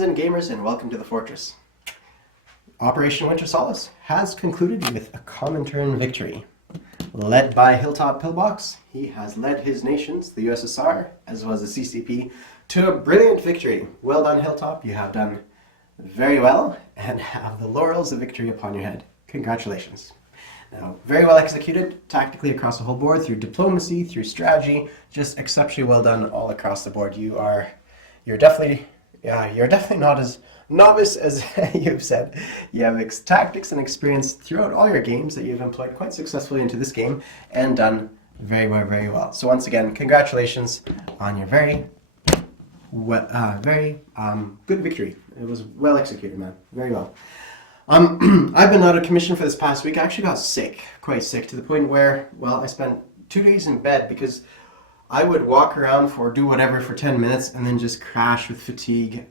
friends and gamers, and welcome to the Fortress. Operation Winter Solace has concluded with a Comintern victory. Led by Hilltop Pillbox, he has led his nations, the USSR, as well as the CCP, to a brilliant victory. Well done, Hilltop. You have done very well and have the laurels of victory upon your head. Congratulations. Now, very well executed tactically across the whole board, through diplomacy, through strategy, just exceptionally well done all across the board. You're definitely not as novice as you've said. You have tactics and experience throughout all your games that you've employed quite successfully into this game and done very well. So once again, congratulations on your very good victory. It was well executed, man. Very well. I've been out of commission for this past week. I actually got sick, quite sick, to the point where, well, I spent 2 days in bed because I would walk around or do whatever for 10 minutes and then just crash with fatigue.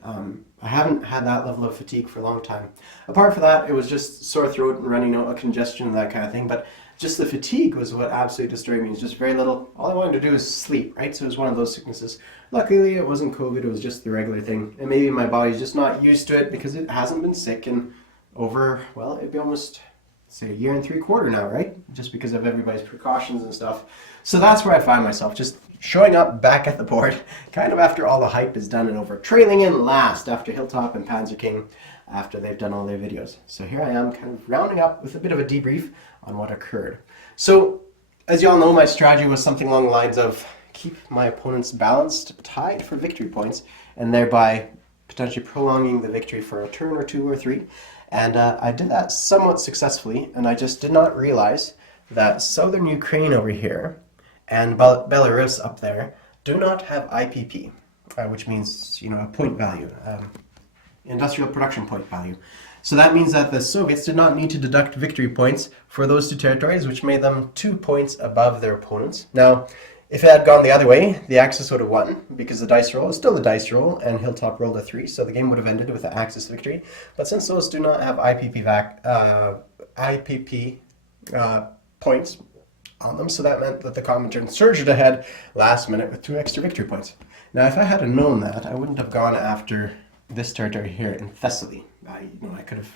I haven't had that level of fatigue for a long time. Apart from that, it was just sore throat and running out, congestion and that kind of thing. But just the fatigue was what absolutely destroyed me. It's just very little. All I wanted to do was sleep, right? So it was one of those sicknesses. Luckily, it wasn't COVID. It was just the regular thing. And maybe my body's just not used to it because it hasn't been sick in over, well, it'd be almost, say, 1 3/4 years now, right? Just because of everybody's precautions and stuff. So that's where I find myself, just showing up back at the board, kind of after all the hype is done and over, trailing in last after Hilltop and Panzer King, after they've done all their videos. So here I am, kind of rounding up with a bit of a debrief on what occurred. So, as you all know, my strategy was something along the lines of keep my opponents balanced, tied for victory points, and thereby potentially prolonging the victory for a turn or 2 or 3. And I did that somewhat successfully, and I just did not realize that southern Ukraine over here and Belarus up there do not have IPP, which means, a point value, industrial production point value. So that means that the Soviets did not need to deduct victory points for those 2 territories, which made them 2 points above their opponents. Now, if it had gone the other way, the Axis would have won, because the dice roll is still the dice roll, and Hilltop rolled a 3, so the game would have ended with the Axis victory. But since those do not have IPP points on them, so that meant that the Comintern surged ahead last minute with 2 extra victory points. Now, if I had known that, I wouldn't have gone after this territory here in Thessaly. I could have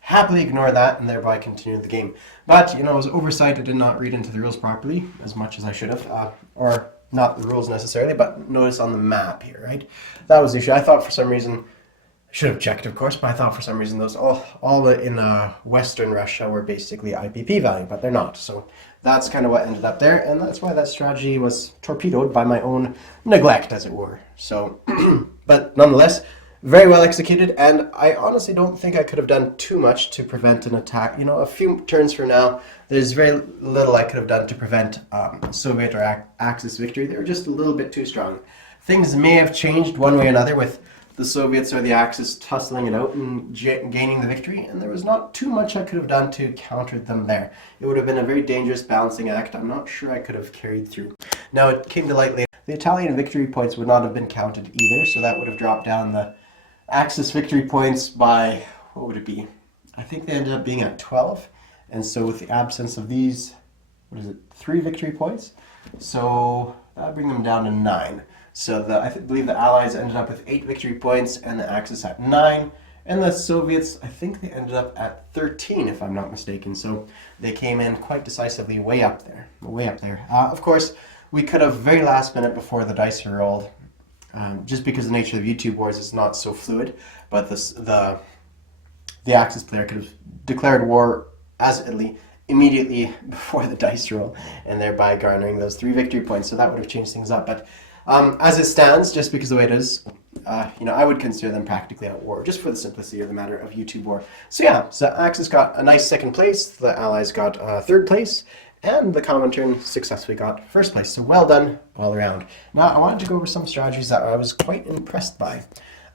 happily ignored that and thereby continued the game. But, it was oversight. I did not read into the rules properly as much as I should have. Or not the rules necessarily, but notice on the map here, right? That was the issue. I thought for some reason, I should have checked, of course, but I thought for some reason those all in Western Russia were basically IPP value, but they're not. So that's kind of what ended up there, and that's why that strategy was torpedoed by my own neglect, as it were. So, but nonetheless, very well executed, and I honestly don't think I could have done too much to prevent an attack. A few turns from now, there's very little I could have done to prevent Soviet or Axis victory. They were just a little bit too strong. Things may have changed one way or another with the Soviets or the Axis tussling it out and gaining the victory, and there was not too much I could have done to counter them there. It would have been a very dangerous balancing act. I'm not sure I could have carried through. Now, it came to light later. The Italian victory points would not have been counted either, so that would have dropped down the Axis victory points by, what would it be? I think they ended up being at 12, and so with the absence of these, 3 victory points? So that would bring them down to 9. So I believe the Allies ended up with 8 victory points and the Axis at 9, and the Soviets, I think they ended up at 13, if I'm not mistaken. So they came in quite decisively way up there. Of course, we could have very last minute before the dice were rolled, just because the nature of YouTube wars is not so fluid, but the Axis player could have declared war as Italy immediately before the dice roll, and thereby garnering those 3 victory points. So that would have changed things up. But as it stands, just because the way it is, I would consider them practically at war, just for the simplicity of the matter of YouTube war. So yeah, so Axis got a nice 2nd place, the Allies got 3rd place, and the Comintern successfully got 1st place. So well done all around. Now, I wanted to go over some strategies that I was quite impressed by,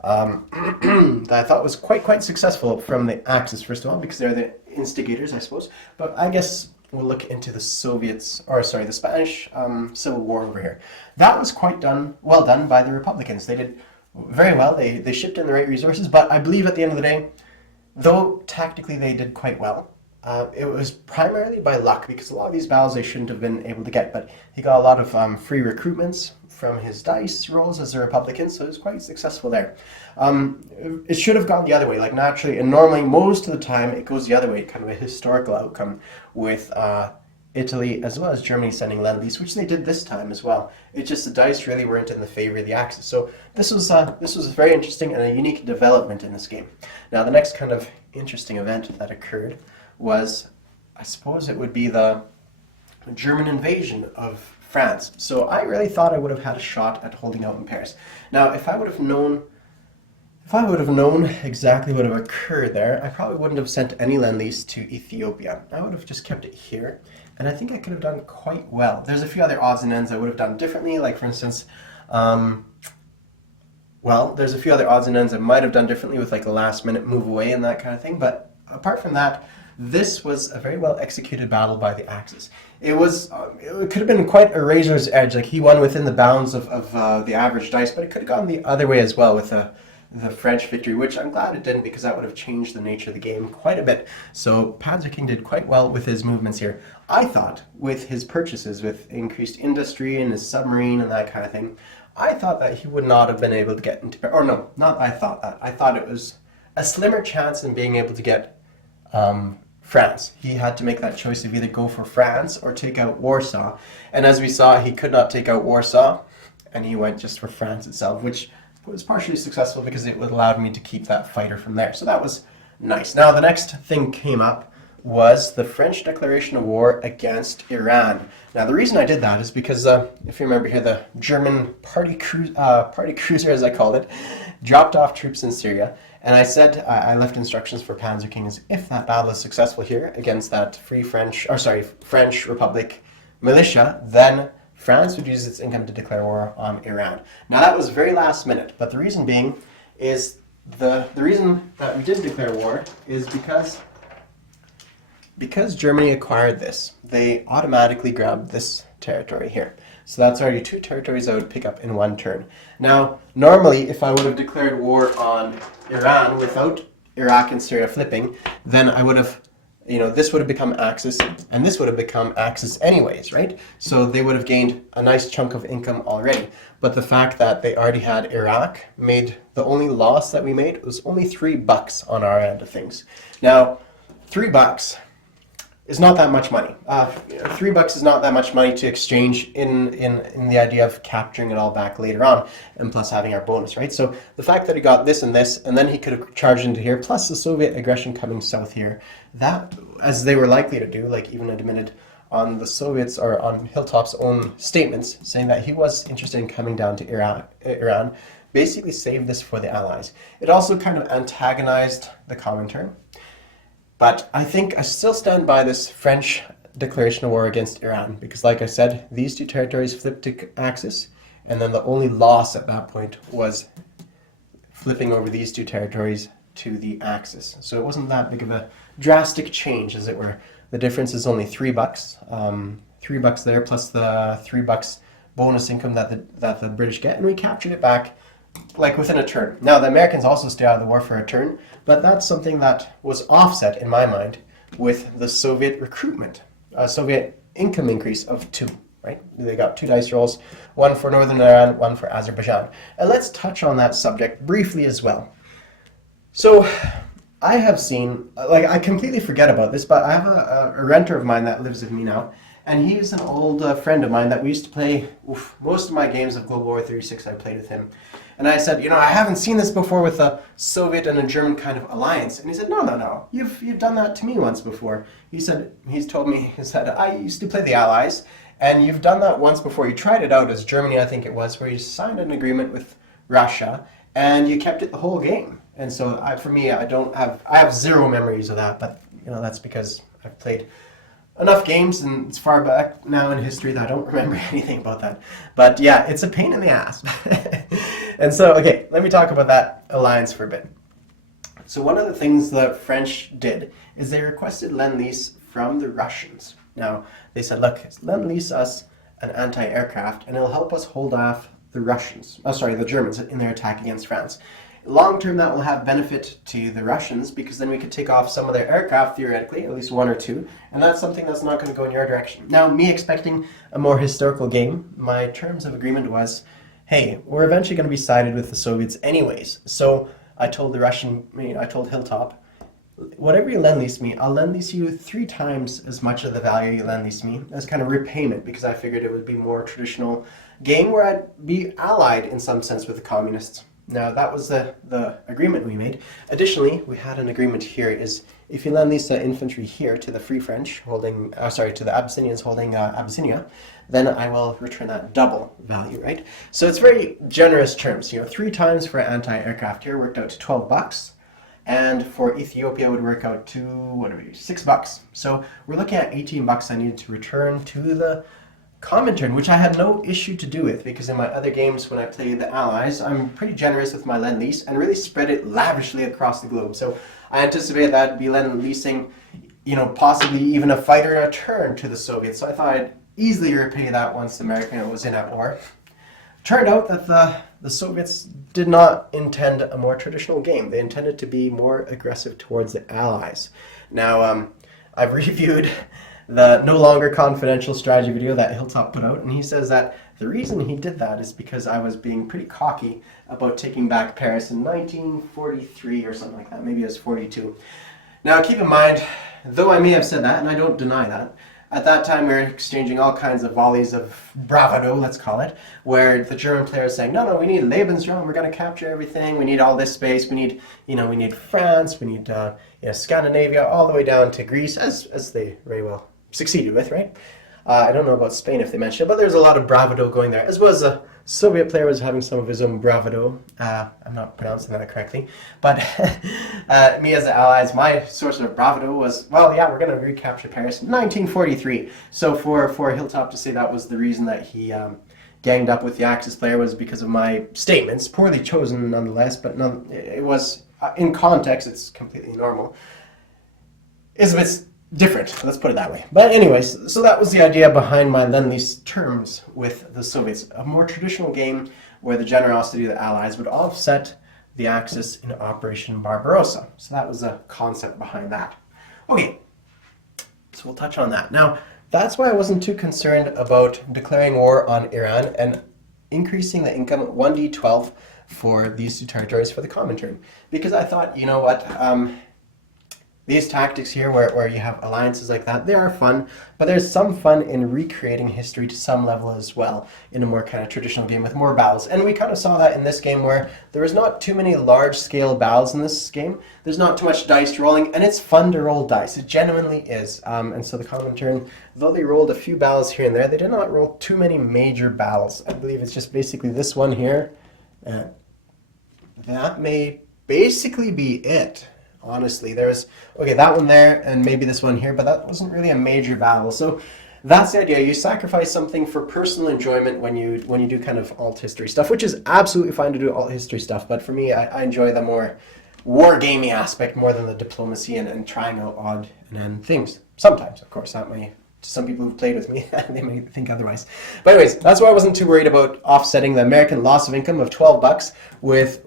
that I thought was quite successful from the Axis, first of all, because they're the instigators, I suppose. But I guess we'll look into the Spanish Civil War over here. That was well done by the Republicans. They did very well. They shipped in the right resources, but I believe at the end of the day, though tactically they did quite well, it was primarily by luck because a lot of these battles they shouldn't have been able to get, but he got a lot of free recruitments from his dice rolls as a Republican, so he was quite successful there. It should have gone the other way, like naturally, and normally most of the time it goes the other way, kind of a historical outcome with Italy as well as Germany sending Lend-Lease, which they did this time as well. It's just the dice really weren't in the favor of the Axis. So this was very interesting and a unique development in this game. Now the next kind of interesting event that occurred was, I suppose it would be the German invasion of France. So I really thought I would have had a shot at holding out in Paris. Now, if I would have known exactly what would have occurred there, I probably wouldn't have sent any Lend-Lease to Ethiopia. I would have just kept it here, and I think I could have done quite well. There's a few other odds and ends I would have done differently, like for instance, there's a few other odds and ends I might have done differently with like a last minute move away and that kind of thing, but apart from that, this was a very well executed battle by the Axis. It could have been quite a razor's edge. Like he won within the bounds of the average dice, but it could have gone the other way as well with the French victory, which I'm glad it didn't because that would have changed the nature of the game quite a bit. So Panzer King did quite well with his movements here. I thought with his purchases, with increased industry and his submarine and that kind of thing, I thought that he would not have been able to get into, or no, not I thought that. I thought it was a slimmer chance in being able to get France. He had to make that choice of either go for France or take out Warsaw. And as we saw, he could not take out Warsaw, and he went just for France itself, which was partially successful because it would allow me to keep that fighter from there. So that was nice. Now, the next thing came up was the French declaration of war against Iran. Now, the reason I did that is because, if you remember here, the German party cruiser, as I called it, dropped off troops in Syria. And I said, I left instructions for Panzer Kings, if that battle is successful here against that French Republic militia, then France would use its income to declare war on Iran. Now that was very last minute, but the reason being is the reason that we didn't declare war is because Germany acquired this, they automatically grabbed this territory here. So that's already two territories I would pick up in one turn. Now, normally, if I would have declared war on Iran without Iraq and Syria flipping, then I would have, this would have become Axis, and this would have become Axis anyways, right? So they would have gained a nice chunk of income already. But the fact that they already had Iraq made the only loss that we made was only $3 on our end of things. Now, $3 is not that much money. $3 is not that much money to exchange in the idea of capturing it all back later on, and plus having our bonus, right? So the fact that he got this, and then he could have charged into here, plus the Soviet aggression coming south here, that, as they were likely to do, like even admitted on the Soviets or on Hilltop's own statements, saying that he was interested in coming down to Iran, basically saved this for the Allies. It also kind of antagonized the Comintern. But I think I still stand by this French declaration of war against Iran because, like I said, these two territories flipped to Axis, and then the only loss at that point was flipping over these two territories to the Axis. So it wasn't that big of a drastic change, as it were. The difference is only $3, $3 there plus the $3 bonus income that the British get, and we captured it back like within a turn. Now the Americans also stay out of the war for a turn, but that's something that was offset in my mind with the Soviet recruitment, Soviet income increase of 2, right? They got 2 dice rolls, one for Northern Iran, one for Azerbaijan. And let's touch on that subject briefly as well. So I have seen, like I completely forget about this, but I have a renter of mine that lives with me now, and he is an old friend of mine that we used to play most of my games of Global War 36. I played with him. And I said, I haven't seen this before with a Soviet and a German kind of alliance. And he said, no, you've done that to me once before. He's told me, I used to play the Allies, and you've done that once before. You tried it out as Germany, I think it was, where you signed an agreement with Russia, and you kept it the whole game. And so I have 0 memories of that, but that's because I've played enough games and it's far back now in history that I don't remember anything about that. But yeah, it's a pain in the ass. And so, okay, let me talk about that alliance for a bit. So one of the things the French did is they requested Lend-Lease from the Russians. Now, they said, look, Lend-Lease us an anti-aircraft and it'll help us hold off the Germans in their attack against France. Long term, that will have benefit to the Russians because then we could take off some of their aircraft, theoretically, at least one or two, and that's something that's not going to go in your direction. Now, me expecting a more historical game, my terms of agreement was, hey, we're eventually going to be sided with the Soviets anyways. So I told I told Hilltop, whatever you lend lease me, I'll lend lease you 3 times as much of the value you lend lease me as kind of repayment, because I figured it would be more traditional game where I'd be allied in some sense with the communists. Now that was the agreement we made. Additionally, we had an agreement here is if you lend lease infantry here to the Free French holding, to the Abyssinians holding Abyssinia, then I will return that double value, right? So it's very generous terms. 3 times for anti-aircraft here worked out to $12. And for Ethiopia, it would work out to, $6. So we're looking at $18 I needed to return to the Comintern, which I had no issue to do with because in my other games when I play the Allies, I'm pretty generous with my lend-lease and really spread it lavishly across the globe. So I anticipate that I'd be lend-leasing, possibly even a fighter in a turn to the Soviets. So I thought I'd easily repay that once America was in at war. Turned out that the Soviets did not intend a more traditional game. They intended to be more aggressive towards the Allies. Now, I've reviewed the No Longer Confidential strategy video that Hilltop put out, and he says that the reason he did that is because I was being pretty cocky about taking back Paris in 1943 or something like that. Maybe it was 42. Now, keep in mind, though I may have said that, and I don't deny that, at that time, we were exchanging all kinds of volleys of bravado, let's call it, where the German players saying, no, we need Lebensraum, we're going to capture everything, we need all this space, we need, we need France, we need Scandinavia, all the way down to Greece, as they very well succeeded with, right? I don't know about Spain if they mentioned it, but there's a lot of bravado going there, as well as a Soviet player was having some of his own bravado. I'm not pronouncing that correctly, but me as the Allies, my source of bravado was, well, yeah, we're going to recapture Paris in 1943. So for Hilltop to say that was the reason that he ganged up with the Axis player was because of my statements, poorly chosen nonetheless, but it was, in context, it's completely normal. It's a bit different, let's put it that way. But anyways, so that was the idea behind my lend-lease terms with the Soviets. A more traditional game where the generosity of the Allies would offset the Axis in Operation Barbarossa. So that was the concept behind that. Okay, so we'll touch on that. Now, that's why I wasn't too concerned about declaring war on Iran and increasing the income 1d12 for these 2 territories for the Comintern. Because I thought, you know what, these tactics here where you have alliances like that, they are fun, but there's some fun in recreating history to some level as well in a more kind of traditional game with more battles. And we kind of saw that in this game where there was not too many large-scale battles in this game. There's not too much dice rolling, and it's fun to roll dice. It genuinely is. And so the Comintern, though they rolled a few battles here and there, they did not roll too many major battles. I believe it's just basically this one here. That may basically be it. Honestly, there's, that one there and maybe this one here, but that wasn't really a major battle. So that's the idea. You sacrifice something for personal enjoyment when you do kind of alt history stuff, which is absolutely fine to do alt history stuff. But for me, I enjoy the more wargaming aspect more than the diplomacy and trying out odd and end things. Sometimes, of course, that may, to some people who've played with me, they may think otherwise. But anyways, that's why I wasn't too worried about offsetting the American loss of income of $12 with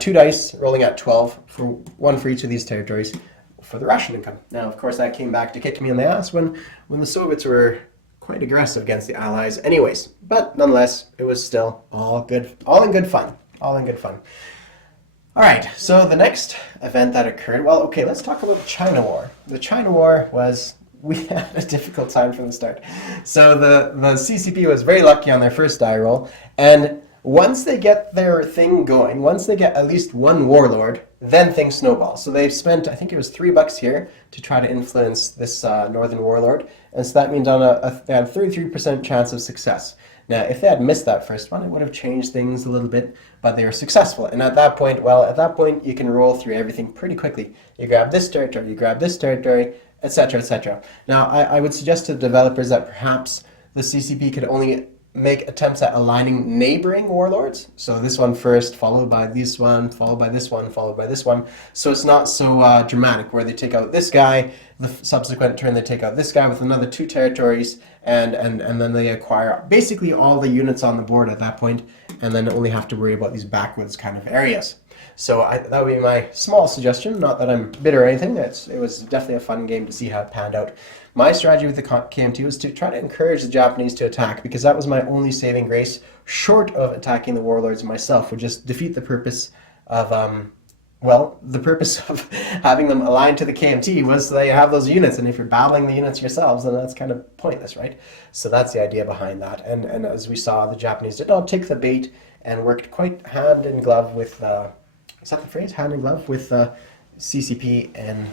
2 dice rolling at 12 for one for each of these territories for the Russian income. Now, of course, that came back to kick me in the ass when the Soviets were quite aggressive against the Allies anyways. But nonetheless, it was still all in good fun. All right, so the next event that occurred, well, okay, let's talk about the China War. The China War was, we had a difficult time from the start. So the CCP was very lucky on their first die roll, and once they get their thing going, once they get at least one warlord, then things snowball. So they've spent, I think it was $3 here to try to influence this northern warlord, and so that means they had a 33% chance of success. Now, if they had missed that first one, it would have changed things a little bit, but they were successful. And at that point, you can roll through everything pretty quickly. You grab this territory, you grab this territory, etc., etc. Now, I would suggest to developers that perhaps the CCP could only make attempts at aligning neighboring warlords. So this one first, followed by this one, followed by this one, followed by this one. So it's not so dramatic where they take out this guy, the subsequent turn they take out this guy with another 2 territories, and then they acquire basically all the units on the board at that point, and then only have to worry about these backwoods kind of areas. So that would be my small suggestion. Not that I'm bitter or anything. It was definitely a fun game to see how it panned out. My strategy with the KMT was to try to encourage the Japanese to attack, because that was my only saving grace, short of attacking the warlords myself, would just defeat the purpose of the purpose of having them aligned to the KMT was they have those units, and if you're battling the units yourselves, then that's kind of pointless, right? So that's the idea behind that. And as we saw, the Japanese did not take the bait and worked quite hand in glove with, is that the phrase? Hand in glove with CCP and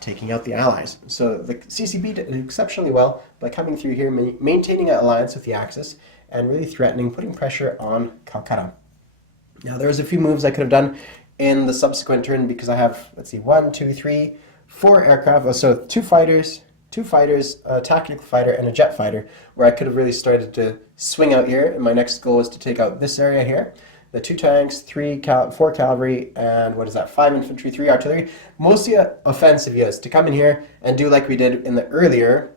taking out the Allies. So the CCP did exceptionally well by coming through here, maintaining an alliance with the Axis, and really threatening, putting pressure on Calcutta. Now there's a few moves I could have done in the subsequent turn, because I have, let's see, 1, 2, 3, 4 aircraft, so two fighters, a tactical fighter, and a jet fighter, where I could have really started to swing out here, and my next goal was to take out this area here. The 2 tanks, 4 cavalry, and 5 infantry, 3 artillery. Mostly offensive, yes, to come in here and do like we did in the earlier,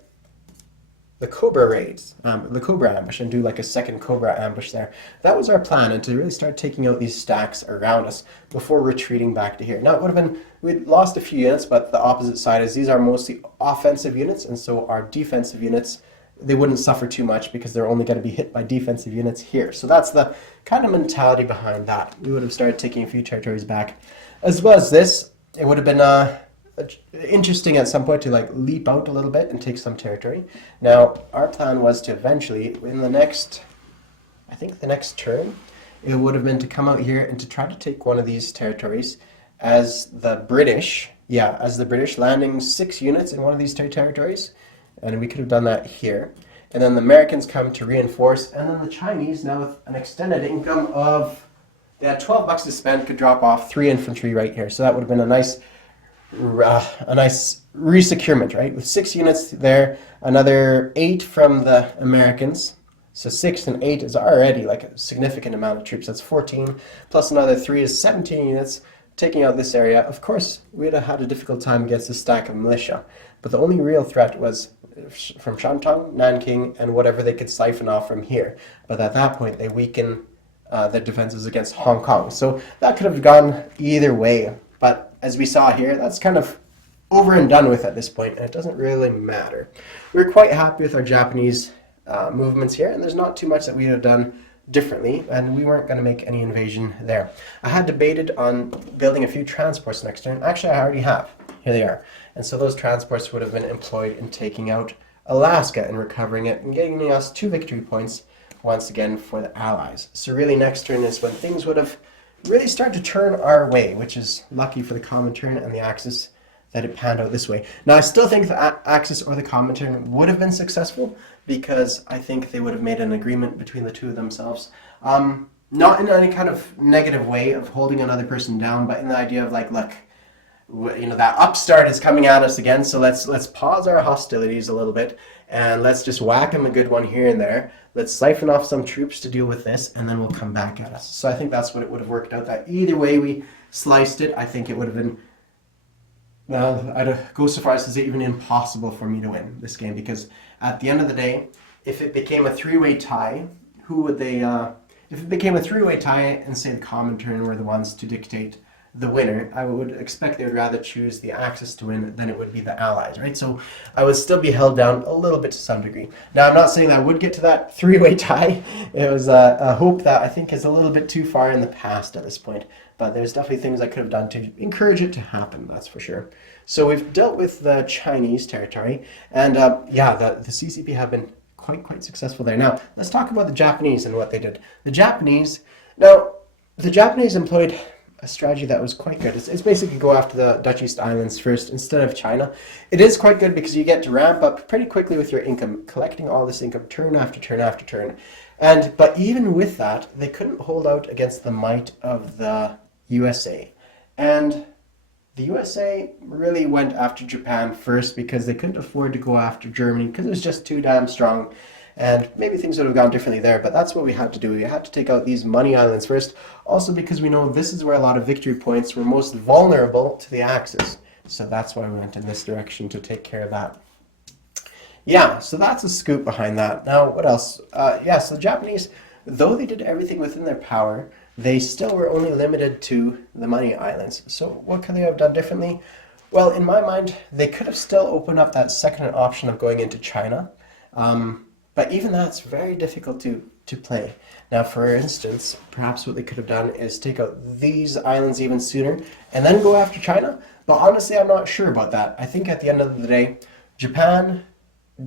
the Cobra raids, the Cobra ambush, and do like a second Cobra ambush there. That was our plan, and to really start taking out these stacks around us before retreating back to here. Now it would have been, we'd lost a few units, but the opposite side is these are mostly offensive units, and so our defensive units, they wouldn't suffer too much because they're only going to be hit by defensive units here. So that's the kind of mentality behind that. We would have started taking a few territories back. As well as this, it would have been interesting at some point to like leap out a little bit and take some territory. Now, our plan was to eventually, in the next, I think the next turn, it would have been to come out here and to try to take one of these territories as the British, landing 6 units in one of these territories. And we could have done that here. And then the Americans come to reinforce, and then the Chinese, now with an extended income of, they had $12 to spend, could drop off 3 infantry right here. So that would have been a nice resecurement, right? With 6 units there, another 8 from the Americans. So 6 and 8 is already like a significant amount of troops. That's 14, plus another 3 is 17 units, taking out this area. Of course, we'd have had a difficult time against this stack of militia, but the only real threat was from Shantung, Nanking, and whatever they could siphon off from here. But at that point, they weaken their defenses against Hong Kong. So that could have gone either way. But as we saw here, that's kind of over and done with at this point, and it doesn't really matter. We're quite happy with our Japanese movements here, and there's not too much that we have done differently, and we weren't going to make any invasion there. I had debated on building a few transports next turn. Actually, I already have. Here they are. And so those transports would have been employed in taking out Alaska and recovering it and getting us 2 victory points once again for the Allies. So really next turn is when things would have really started to turn our way, which is lucky for the Comintern and the Axis that it panned out this way. Now I still think the Axis or the Comintern would have been successful, because I think they would have made an agreement between the two of themselves. Not in any kind of negative way of holding another person down, but in the idea of like, look, that upstart is coming at us again, so let's pause our hostilities a little bit, and let's just whack them a good one here and there. Let's siphon off some troops to deal with this, and then we'll come back at us. So I think that's what it would have worked out. That either way we sliced it, I think it would have been, well, I'd go so far as to say even impossible for me to win this game, because at the end of the day, if it became a 3-way tie, who would they, if it became a 3-way tie and say the Comintern were the ones to dictate the winner, I would expect they would rather choose the Axis to win than it would be the Allies, right? So I would still be held down a little bit to some degree. Now, I'm not saying that I would get to that 3-way tie. It was a hope that I think is a little bit too far in the past at this point, but there's definitely things I could have done to encourage it to happen, that's for sure. So we've dealt with the Chinese territory, and the CCP have been quite successful there. Now, let's talk about the Japanese and what they did. The Japanese employed a strategy that was quite good. It's basically go after the Dutch East Islands first instead of China. It is quite good because you get to ramp up pretty quickly with your income, collecting all this income turn after turn after turn. But even with that, they couldn't hold out against the might of the USA. And the USA really went after Japan first because they couldn't afford to go after Germany because it was just too damn strong. And maybe things would have gone differently there, but that's what we had to do. We had to take out these money islands first, also because we know this is where a lot of victory points were most vulnerable to the Axis. So that's why we went in this direction, to take care of that. Yeah, so that's a scoop behind that. Now, what else? So the Japanese, though they did everything within their power they still were only limited to the money islands. So what could they have done differently? Well, in my mind, they could have still opened up that second option of going into China. But even that's very difficult to play. Now, for instance, perhaps what they could have done is take out these islands even sooner and then go after China. But honestly, I'm not sure about that. I think at the end of the day, Japan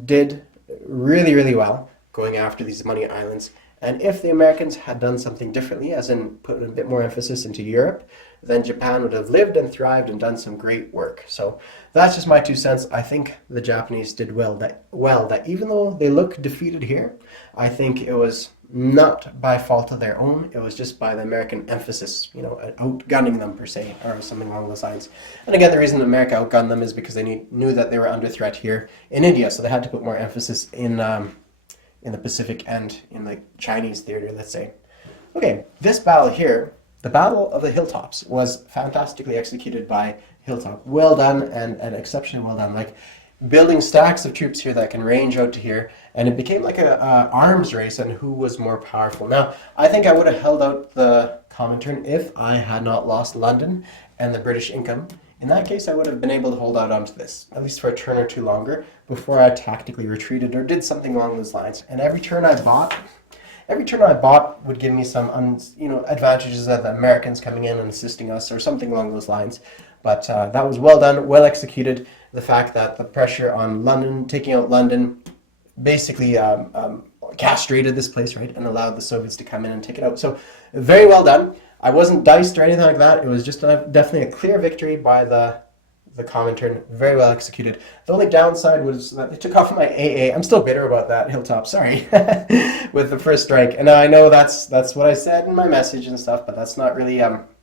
did really, really well going after these money islands. And if the Americans had done something differently, as in put a bit more emphasis into Europe, then Japan would have lived and thrived and done some great work. So that's just my 2 cents. I think the Japanese did that even though they look defeated here, I think it was not by fault of their own. It was just by the American emphasis, outgunning them per se, or something along those lines. And again, the reason America outgunned them is because they knew that they were under threat here in India, so they had to put more emphasis in the Pacific and in the Chinese theater, let's say. Okay, this battle here, the Battle of the Hilltops, was fantastically executed by Hilltop. Well done, and exceptionally well done. Like, building stacks of troops here that can range out to here, and it became like a arms race on who was more powerful. Now, I think I would have held out the Comintern if I had not lost London and the British income. In that case, I would have been able to hold out onto this, at least for a turn or two longer, before I tactically retreated or did something along those lines. And every turn I bought would give me some advantages of the Americans coming in and assisting us or something along those lines. But that was well done, well executed. The fact that the pressure on London, taking out London, basically castrated this place, right, and allowed the Soviets to come in and take it out. So very well done. I wasn't diced or anything like that. It was just definitely a clear victory by the Comintern. Very well executed. The only downside was that they took off my AA. I'm still bitter about that, Hilltop, sorry, with the first strike. And I know that's what I said in my message and stuff, but that's not really,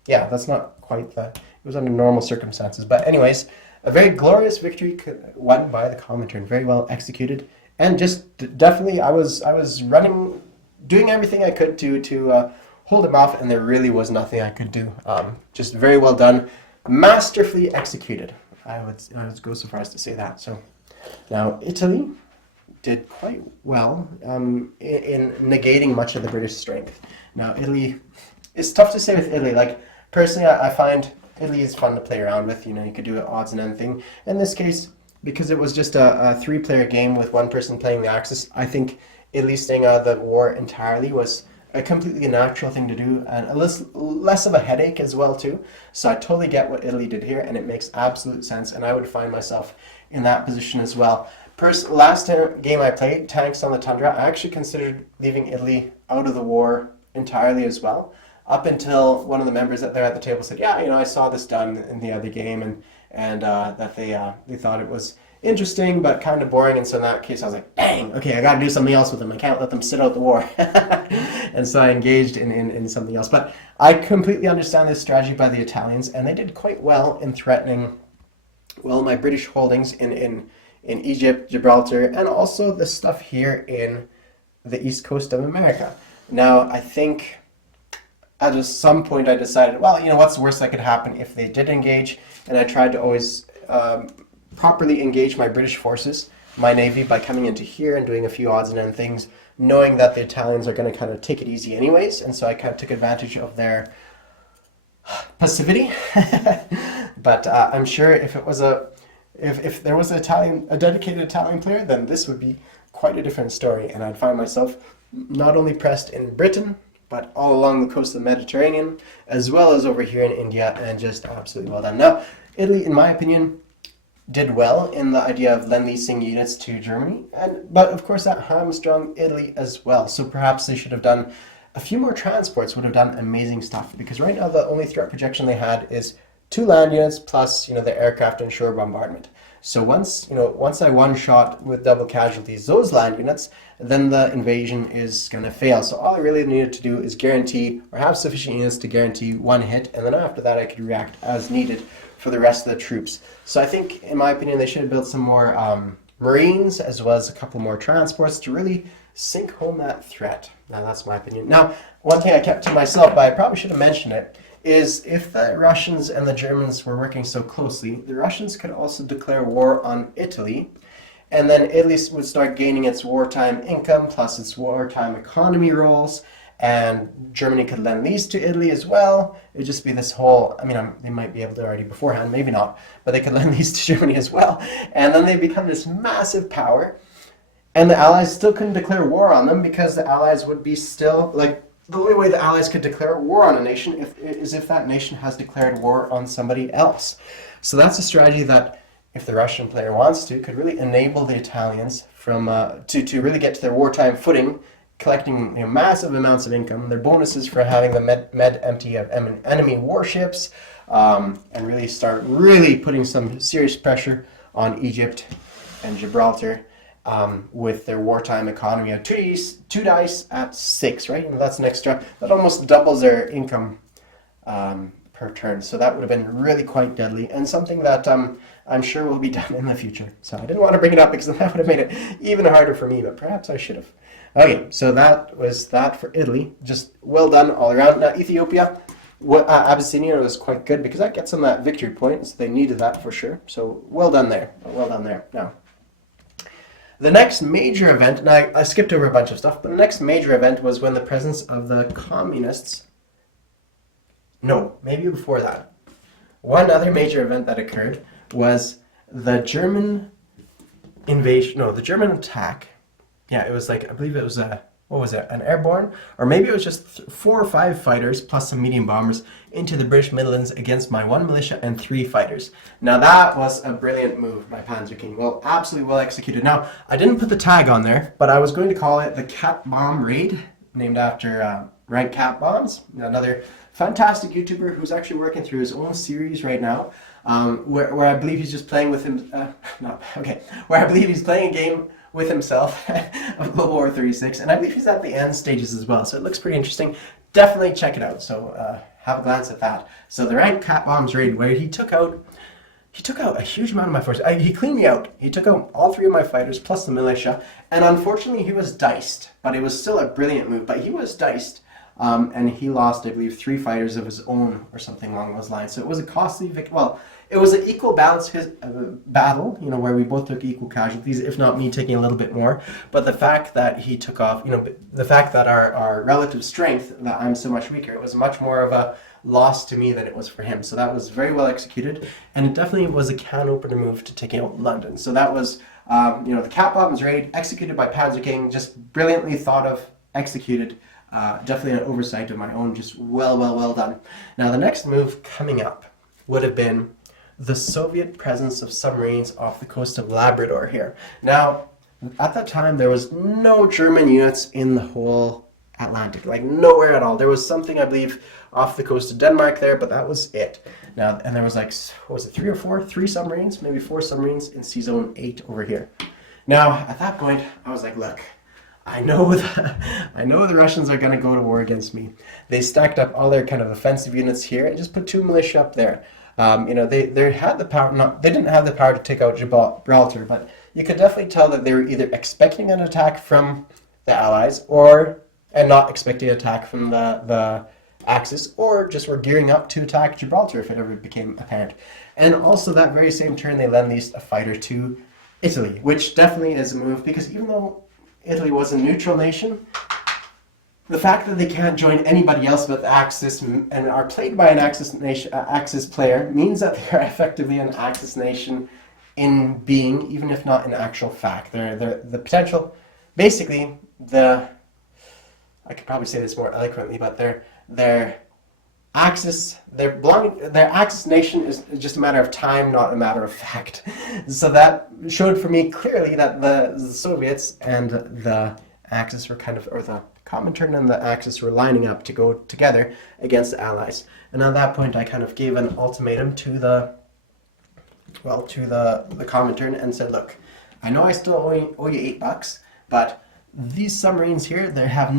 that's not quite that. It was under normal circumstances. But anyways, a very glorious victory won by the Comintern. Very well executed. And just definitely, I was running, doing everything I could to hold him off, and there really was nothing I could do. Just very well done, masterfully executed. I would go so far as to say that. So now Italy did quite well in negating much of the British strength. Now Italy, it's tough to say with Italy. Like personally, I find Italy is fun to play around with. You could do odds and anything. In this case, because it was just a 3-player game with one person playing the Axis, I think Italy staying out of the war entirely was a completely natural thing to do, and less of a headache as well too. So I totally get what Italy did here, and it makes absolute sense, and I would find myself in that position as well. Last game I played, Tanks on the Tundra, I actually considered leaving Italy out of the war entirely as well, up until one of the members there at the table said, yeah, I saw this done in the other game, and that they thought it was interesting but kind of boring, and so in that case I was like, dang, okay, I gotta do something else with them. I can't let them sit out the war. And so I engaged in something else. But I completely understand this strategy by the Italians, and they did quite well in threatening, well, my British holdings in Egypt, Gibraltar, and also the stuff here in the east coast of America. Now, I think at some point I decided, well, what's the worst that could happen if they did engage? And I tried to always properly engage my British forces, my Navy, by coming into here and doing a few odds and ends things, knowing that the Italians are going to kind of take it easy anyways, and so I kind of took advantage of their passivity. But I'm sure if it was if there was a dedicated Italian player, then this would be quite a different story, and I'd find myself not only pressed in Britain, but all along the coast of the Mediterranean, as well as over here in India, and just absolutely well done. Now, Italy, in my opinion, did well in the idea of lend-leasing units to Germany, but of course that hamstrung Italy as well. So perhaps they should have done a few more transports, would have done amazing stuff, because right now the only threat projection they had is 2 land units plus the aircraft and shore bombardment. So once I one-shot with double casualties those land units, then the invasion is going to fail. So all I really needed to do is guarantee, or have sufficient units to guarantee 1 hit, and then after that I could react as needed for the rest of the troops. So I think, in my opinion, they should have built some more Marines, as well as a couple more transports to really sink home that threat. Now, that's my opinion. Now, one thing I kept to myself, but I probably should have mentioned it, is if the Russians and the Germans were working so closely, the Russians could also declare war on Italy, and then Italy would start gaining its wartime income plus its wartime economy roles, and Germany could lend these to Italy as well. It would just be this whole, I mean, they might be able to already beforehand, maybe not, but they could lend these to Germany as well. And then they become this massive power, and the Allies still couldn't declare war on them because the Allies would be still, like, the only way the Allies could declare war on a nation is if that nation has declared war on somebody else. So that's a strategy that, if the Russian player wants to, could really enable the Italians from to really get to their wartime footing, collecting massive amounts of income, their bonuses for having the med empty of enemy warships, and really start putting some serious pressure on Egypt and Gibraltar with their wartime economy of two dice at 6, right? And that's an extra, that almost doubles their income per turn. So that would have been really quite deadly, and something that I'm sure will be done in the future. So I didn't want to bring it up because that would have made it even harder for me, but perhaps I should have. Okay, so that was that for Italy. Just well done all around. Now Ethiopia, Abyssinia was quite good because that gets them that victory point, so they needed that for sure. So well done there. Well done there. Now, the next major event, now I skipped over a bunch of stuff, but the next major event was when the presence of the communists, no, maybe before that. One other major event that occurred was the German invasion, no, the German attack. Yeah, it was like, I believe it was what was it, an airborne? Or maybe it was just 4 or 5 fighters plus some medium bombers into the British Midlands against my 1 militia and 3 fighters. Now that was a brilliant move by Panzer King. Well, absolutely well executed. Now, I didn't put the tag on there, but I was going to call it the Cat Bomb Raid, named after Rank Cat Bombs, another fantastic YouTuber who's actually working through his own series right now, where I believe he's just playing with him, where I believe he's playing a game with himself of Global War 36, and I believe he's at the end stages as well, so it looks pretty interesting. Definitely check it out, so have a glance at that. So the Rank Cat Bombs Raid, where he took out a huge amount of my forces. He cleaned me out. He took out all 3 of my fighters plus the militia, and unfortunately he was diced, but it was still a brilliant move, but he was diced. And he lost, I believe, 3 fighters of his own or something along those lines. So it was a costly victory. Well, it was an equal balance battle, where we both took equal casualties, if not me taking a little bit more. But the fact that he took off, the fact that our relative strength, that I'm so much weaker, it was much more of a loss to me than it was for him. So that was very well executed, and it definitely was a can opener move to taking out London. So that was, the Cat Bombs Raid, executed by Panzer King, just brilliantly thought of, executed. Definitely an oversight of my own, just well done. Now the next move coming up would have been the Soviet presence of submarines off the coast of Labrador here. Now, at that time there was no German units in the whole Atlantic, like nowhere at all. There was something, I believe, off the coast of Denmark there, but that was it. Now, and there was like, what was it, 3 or 4? 3 submarines, maybe 4 submarines in Sea Zone 8 over here. Now, at that point, I was like, look, I know the Russians are going to go to war against me. They stacked up all their kind of offensive units here and just put 2 militia up there. They had the power. They didn't have the power to take out Gibraltar, but you could definitely tell that they were either expecting an attack from the Allies and not expecting an attack from the Axis, or just were gearing up to attack Gibraltar if it ever became apparent. And also that very same turn, they lend-leased a fighter to Italy, which definitely is a move, because even though Italy was a neutral nation, the fact that they can't join anybody else but the Axis and are played by an Axis player means that they are effectively an Axis nation in being, even if not in actual fact. They're the potential, basically, I could probably say this more eloquently, but their Axis nation is just a matter of time, not a matter of fact. So that showed for me clearly that the Soviets and the Axis were kind of, or the Comintern and the Axis were lining up to go together against the Allies. And at that point, I kind of gave an ultimatum to the Comintern and said, look, I know I still owe you $8, but these submarines here, they have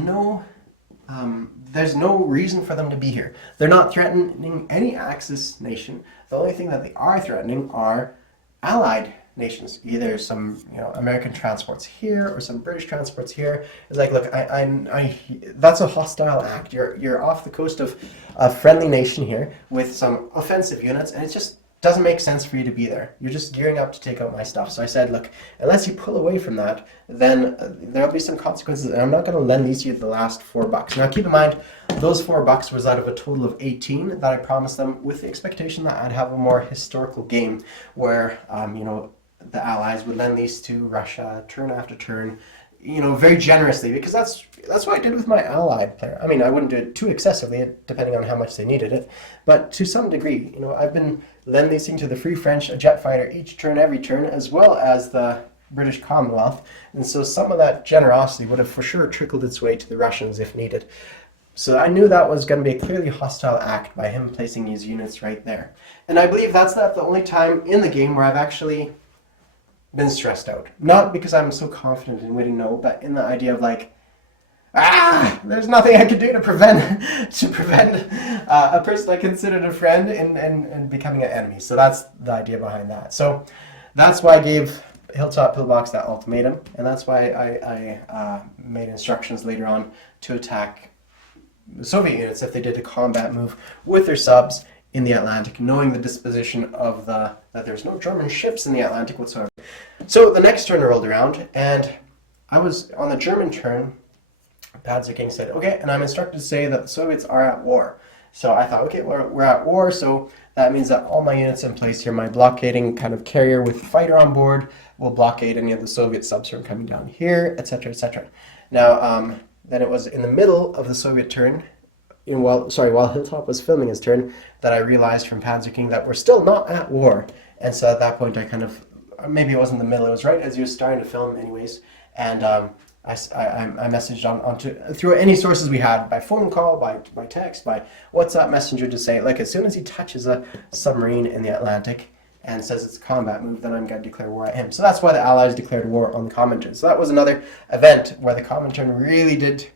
there's no reason for them to be here. They're not threatening any Axis nation. The only thing that they are threatening are Allied nations, either some American transports here or some British transports here. It's like, look, that's a hostile act. You're off the coast of a friendly nation here with some offensive units, and it's just doesn't make sense for you to be there. You're just gearing up to take out my stuff. So I said, look, unless you pull away from that, then there'll be some consequences, and I'm not going to lend these to you the last $4. Now, keep in mind, those $4 was out of a total of 18 that I promised them, with the expectation that I'd have a more historical game where, the Allies would lend these to Russia turn after turn, very generously, because that's what I did with my allied player. I mean, I wouldn't do it too excessively, depending on how much they needed it, but to some degree, I've been lend-leasing to the Free French a jet fighter each turn, every turn, as well as the British Commonwealth, and so some of that generosity would have for sure trickled its way to the Russians if needed. So I knew that was going to be a clearly hostile act by him placing his units right there. And I believe that's not the only time in the game where I've actually been stressed out. Not because I'm so confident in winning, no, but in the idea of there's nothing I could do to prevent a person I considered a friend in becoming an enemy. So that's the idea behind that. So that's why I gave Hilltop Pillbox that ultimatum, and that's why I made instructions later on to attack the Soviet units if they did a combat move with their subs in the Atlantic, knowing the disposition of that there's no German ships in the Atlantic whatsoever. So the next turn rolled around, and I was on the German turn. Panzer King said, okay, and I'm instructed to say that the Soviets are at war. So I thought, okay, we're at war, so that means that all my units in place here, my blockading kind of carrier with fighter on board, will blockade any of the Soviet subs from coming down here, etc., etc. Now, then it was in the middle of the Soviet turn, while Hilltop was filming his turn, that I realized from Panzer King that we're still not at war. And so at that point, I kind of, maybe it wasn't the middle, it was right as he was starting to film anyways, and I messaged through any sources we had, by phone call, by text, by WhatsApp messenger, to say, as soon as he touches a submarine in the Atlantic and says it's a combat move, then I'm going to declare war at him. So that's why the Allies declared war on the Comintern. So that was another event where the Comintern really did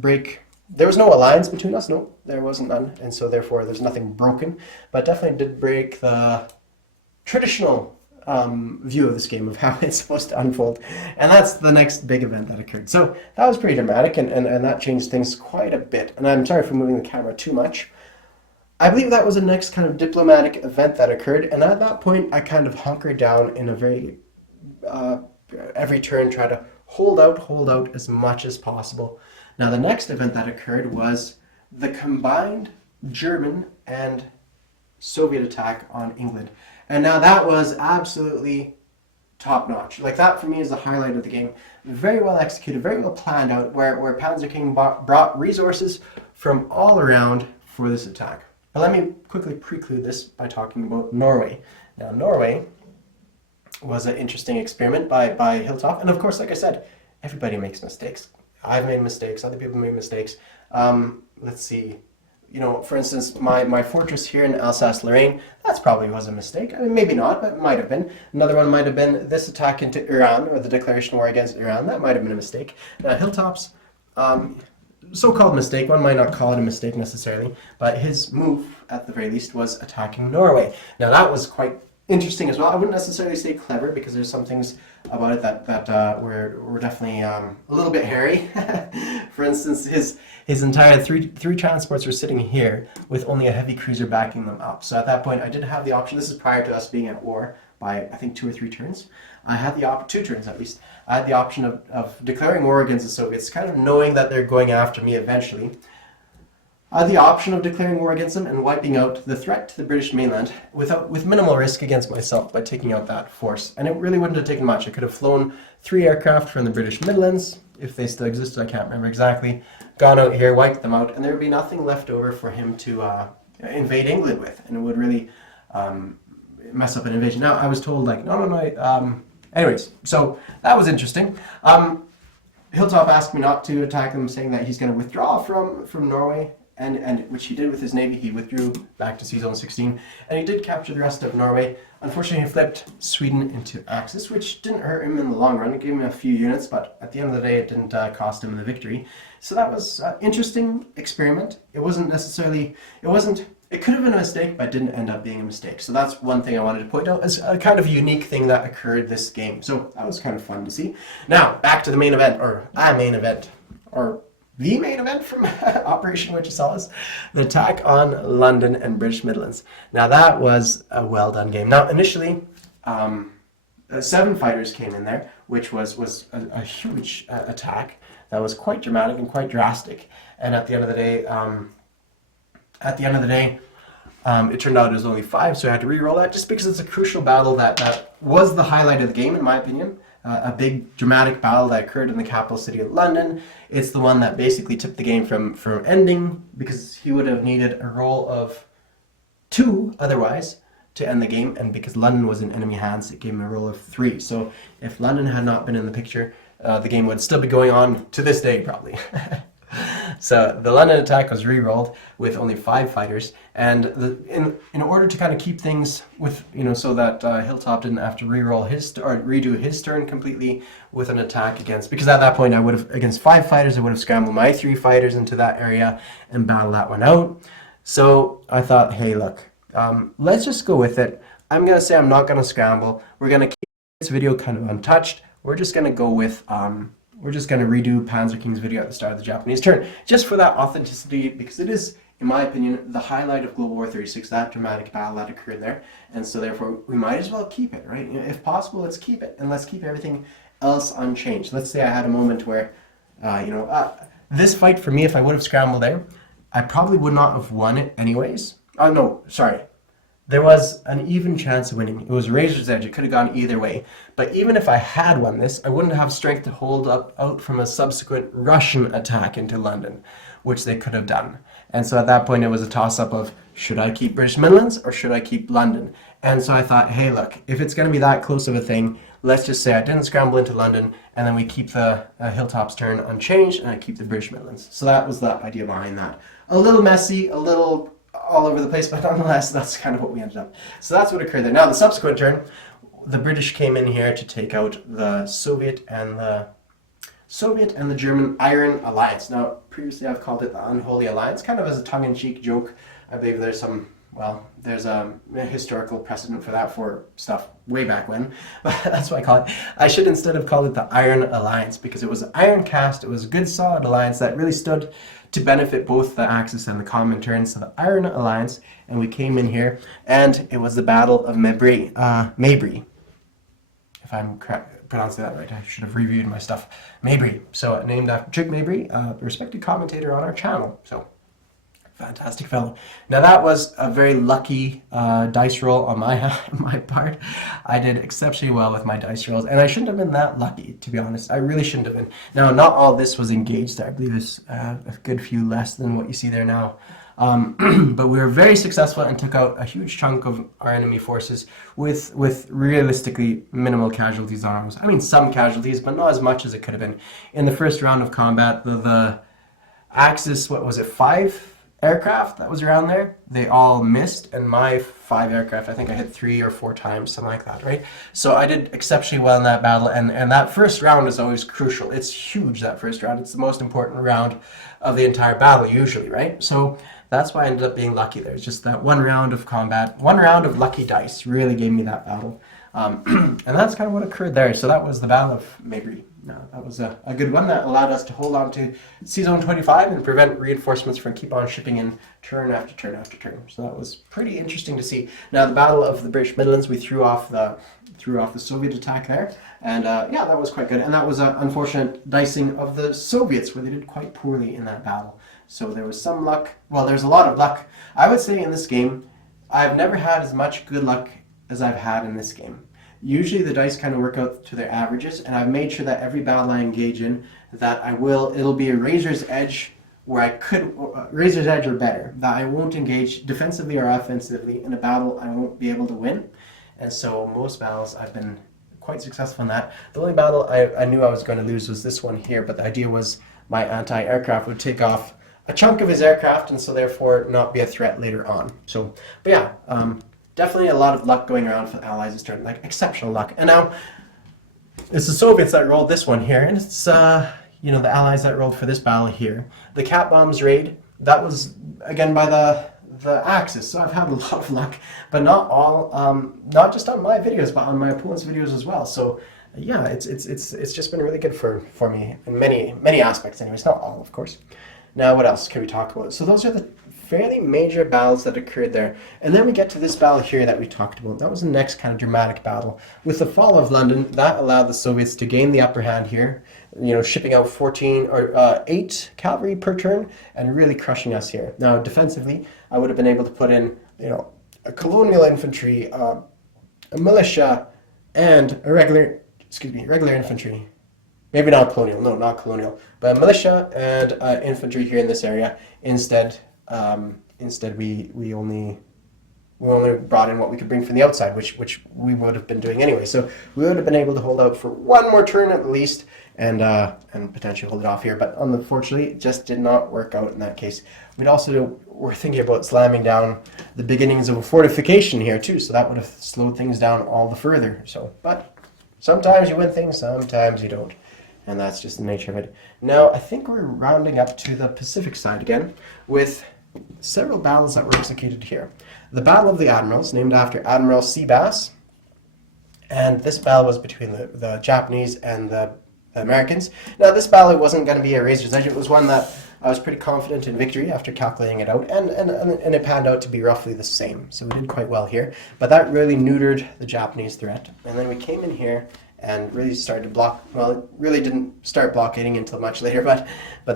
break. There was no alliance between us. No, there wasn't none. And so therefore there's nothing broken, but definitely did break the traditional view of this game of how it's supposed to unfold. And that's the next big event that occurred. So that was pretty dramatic, and that changed things quite a bit. And I'm sorry for moving the camera too much. I believe that was the next kind of diplomatic event that occurred, and at that point I kind of hunkered down in a very, every turn try to hold out as much as possible. Now the next event that occurred was the combined German and Soviet attack on England. And now that was absolutely top-notch. That for me is the highlight of the game. Very well executed, very well planned out, where Panzer King brought resources from all around for this attack. Now let me quickly preclude this by talking about Norway. Now Norway was an interesting experiment by Hilltop, and of course, like I said, everybody makes mistakes. I've made mistakes, other people made mistakes. Let's see. For instance, my fortress here in Alsace-Lorraine, that's probably was a mistake. I mean, maybe not, but it might have been. Another one might have been this attack into Iran, or the declaration war against Iran. That might have been a mistake. Now, Hilltop's so-called mistake, one might not call it a mistake necessarily, but his move, at the very least, was attacking Norway. Now, that was quite interesting as well. I wouldn't necessarily say clever, because there's some things about it that were definitely a little bit hairy. For instance, his entire three transports were sitting here with only a heavy cruiser backing them up. So at that point, I did have the option. This is prior to us being at war by, I think, 2 or 3 turns. I had the 2 turns at least. I had the option of declaring war against the Soviets, kind of knowing that they're going after me eventually. I had the option of declaring war against them and wiping out the threat to the British mainland with minimal risk against myself by taking out that force. And it really wouldn't have taken much. I could have flown 3 aircraft from the British Midlands, if they still existed, I can't remember exactly, gone out here, wiped them out, and there would be nothing left over for him to invade England with, and it would really mess up an invasion. Now, I was told, no. Anyways, so that was interesting. Hilltop asked me not to attack them, saying that he's going to withdraw from Norway, and which he did with his navy. He withdrew back to Sea Zone 16, and he did capture the rest of Norway. Unfortunately, he flipped Sweden into Axis, which didn't hurt him in the long run. It gave him a few units, but at the end of the day, it didn't cost him the victory. So that was an interesting experiment. It could have been a mistake, but it didn't end up being a mistake. So that's one thing I wanted to point out as a kind of unique thing that occurred this game. So that was kind of fun to see. Now, back to the main event, or the main event from Operation Winter Solace, the attack on London and British Midlands. Now that was a well done game. Now initially, 7 fighters came in there, which was a huge attack that was quite dramatic and quite drastic. And at the end of the day, it turned out it was only 5, so I had to re-roll that just because it's a crucial battle that was the highlight of the game, in my opinion. A big dramatic battle that occurred in the capital city of London. It's the one that basically tipped the game from ending, because he would have needed a roll of 2 otherwise to end the game, and because London was in enemy hands, it gave him a roll of 3. So if London had not been in the picture, the game would still be going on to this day, probably. So the London attack was re-rolled with only 5 fighters, and in order to kind of keep things with, so that Hilltop didn't have to re-roll redo his turn completely with an attack against, because at that point I would have, against 5 fighters, I would have scrambled my 3 fighters into that area and battle that one out. So I thought, hey, look, let's just go with it. I'm gonna say I'm not gonna scramble. We're gonna keep this video kind of untouched. We're just gonna go with we're just going to redo Panzer King's video at the start of the Japanese turn, just for that authenticity, because it is, in my opinion, the highlight of Global War 36, that dramatic battle that occurred there, and so therefore we might as well keep it, right? If possible, let's keep it, and let's keep everything else unchanged. Let's say I had a moment where, this fight for me, if I would have scrambled there, I probably would not have won it anyways. Oh, no, sorry. There was an even chance of winning. It was razor's edge. It could have gone either way. But even if I had won this, I wouldn't have strength to hold out from a subsequent Russian attack into London, which they could have done. And so at that point, it was a toss-up of, should I keep British Midlands or should I keep London? And so I thought, hey, look, if it's going to be that close of a thing, let's just say I didn't scramble into London, and then we keep the Hilltop's turn unchanged, and I keep the British Midlands. So that was the idea behind that. A little messy, a little all over the place, but nonetheless, that's kind of what we ended up. So that's what occurred there. Now, the subsequent turn, the British came in here to take out the Soviet and the German Iron Alliance. Now, previously I've called it the Unholy Alliance, kind of as a tongue-in-cheek joke. I believe there's a historical precedent for that for stuff way back when, but that's what I call it. I should instead have called it the Iron Alliance, because it was iron cast, it was a good solid alliance that really stood to benefit both the Axis and the Common turns. So the Iron Alliance, and we came in here, and it was the Battle of Mabry. If I'm pronouncing that right, I should have reviewed my stuff. Mabry, so named after Trick Mabry, a respected commentator on our channel. So fantastic fellow. Now that was a very lucky dice roll on my part. I did exceptionally well with my dice rolls, and I shouldn't have been that lucky, to be honest. I really shouldn't have been. Now, not all this was engaged. I believe it's a good few less than what you see there now. But we were very successful and took out a huge chunk of our enemy forces with realistically minimal casualties on ours. I mean, some casualties, but not as much as it could have been. In the first round of combat, the Axis, 5 aircraft that was around there, they all missed, and my 5 aircraft, I think I hit 3 or 4 times, something like that, right? So I did exceptionally well in that battle, and that first round is always crucial. It's huge, that first round. It's the most important round of the entire battle, usually, right? So that's why I ended up being lucky there. It's just that one round of combat, one round of lucky dice really gave me that battle. And that's kind of what occurred there. So that was the Battle of Mabry. No, that was a good one that allowed us to hold on to C-Zone 25 and prevent reinforcements from keep on shipping in turn after turn after turn. So that was pretty interesting to see. Now, the Battle of the British Midlands, we threw off the Soviet attack there, and yeah, that was quite good. And that was an unfortunate dicing of the Soviets, where they did quite poorly in that battle. So there was some luck. Well, there's a lot of luck. I would say in this game, I've never had as much good luck as I've had in this game. Usually the dice kind of work out to their averages, and I've made sure that every battle I engage in, that it'll be a razor's edge where I could, razor's edge or better, that I won't engage defensively or offensively in a battle I won't be able to win. And so most battles I've been quite successful in that. The only battle I knew I was going to lose was this one here, but the idea was my anti-aircraft would take off a chunk of his aircraft, and so therefore not be a threat later on. So, but yeah, definitely a lot of luck going around for the Allies this turn, like exceptional luck. And now, it's the Soviets that rolled this one here, and it's the Allies that rolled for this battle here. The Cat Bombs raid, that was again by the Axis, so I've had a lot of luck, but not all, not just on my videos, but on my opponent's videos as well. So Yeah, it's just been really good for me in many aspects. Anyways, not all, of course. Now, what else can we talk about? So those are the fairly major battles that occurred there, and then we get to this battle here that we talked about. That was the next kind of dramatic battle. With the fall of London, that allowed the Soviets to gain the upper hand here. You know, shipping out 14 or 8 cavalry per turn and really crushing us here. Now, defensively, I would have been able to put in, you know, a colonial infantry, a militia, and a regular infantry. Maybe not colonial, no, not colonial, but militia and infantry here in this area. Instead, we only brought in what we could bring from the outside, which we would have been doing anyway. So we would have been able to hold out for one more turn at least, and potentially hold it off here. But unfortunately, it just did not work out in that case. We're thinking about slamming down the beginnings of a fortification here too, so that would have slowed things down all the further. So, but sometimes you win things, sometimes you don't. And that's just the nature of it. Now, I think we're rounding up to the Pacific side again with several battles that were executed here. The Battle of the Admirals, named after Admiral Seabass. And this battle was between the Japanese and the Americans. Now, this battle wasn't going to be a razor's edge. It was one that I was pretty confident in victory after calculating it out. And it panned out to be roughly the same. So we did quite well here. But that really neutered the Japanese threat. And then we came in here and really started to block. Well, it really didn't start blockading until much later, but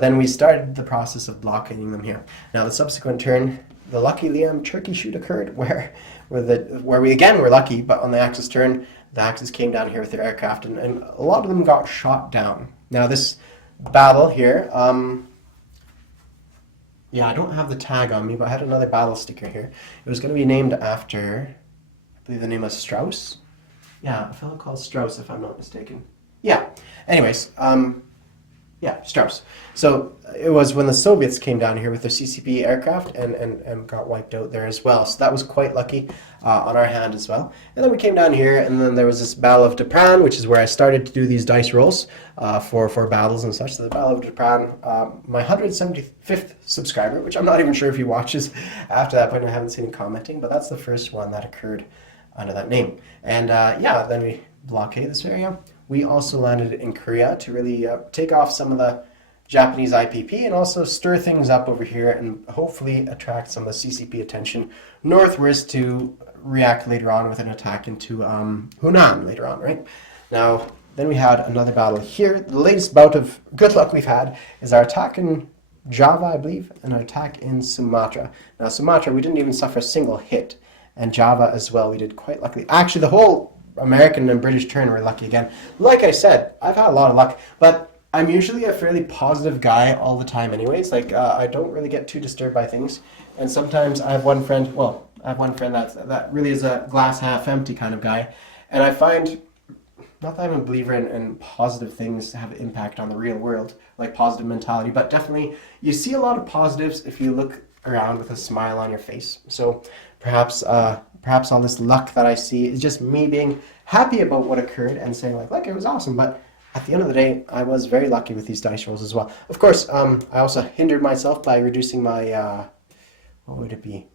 then we started the process of blockading them here. Now, the subsequent turn, the lucky Liam turkey shoot occurred, where we again were lucky, but on the Axis turn, the Axis came down here with their aircraft, and a lot of them got shot down. Now, this battle here, yeah, I don't have the tag on me, but I had another battle sticker here. It was going to be named after, I believe the name was Strauss. Yeah, a fellow called Strauss, if I'm not mistaken. Yeah. Anyways, yeah, Strauss. So it was when the Soviets came down here with their CCP aircraft and got wiped out there as well. So that was quite lucky on our hand as well. And then we came down here, and then there was this Battle of Dupran, which is where I started to do these dice rolls for battles and such. So the Battle of Dupran, my 175th subscriber, which I'm not even sure if he watches after that point. I haven't seen him commenting, but that's the first one that occurred under that name. And yeah, then we blockade this area. We also landed in Korea to really take off some of the Japanese IPP and also stir things up over here and hopefully attract some of the CCP attention northwards to react later on with an attack into Hunan later on, right? Now, then we had another battle here. The latest bout of good luck we've had is our attack in Java, I believe, and our attack in Sumatra. Now, Sumatra, we didn't even suffer a single hit. And Java as well, we did quite luckily. Actually, the whole American and British turn were lucky again. Like I said, I've had a lot of luck, but I'm usually a fairly positive guy all the time anyways. Like, I don't really get too disturbed by things. And sometimes I have one friend that really is a glass half empty kind of guy. And I find, not that I'm a believer in positive things have impact on the real world, like positive mentality, but definitely you see a lot of positives if you look around with a smile on your face. So perhaps all this luck that I see is just me being happy about what occurred and saying like it was awesome. But at the end of the day, I was very lucky with these dice rolls as well. Of course, I also hindered myself by reducing my what would it be?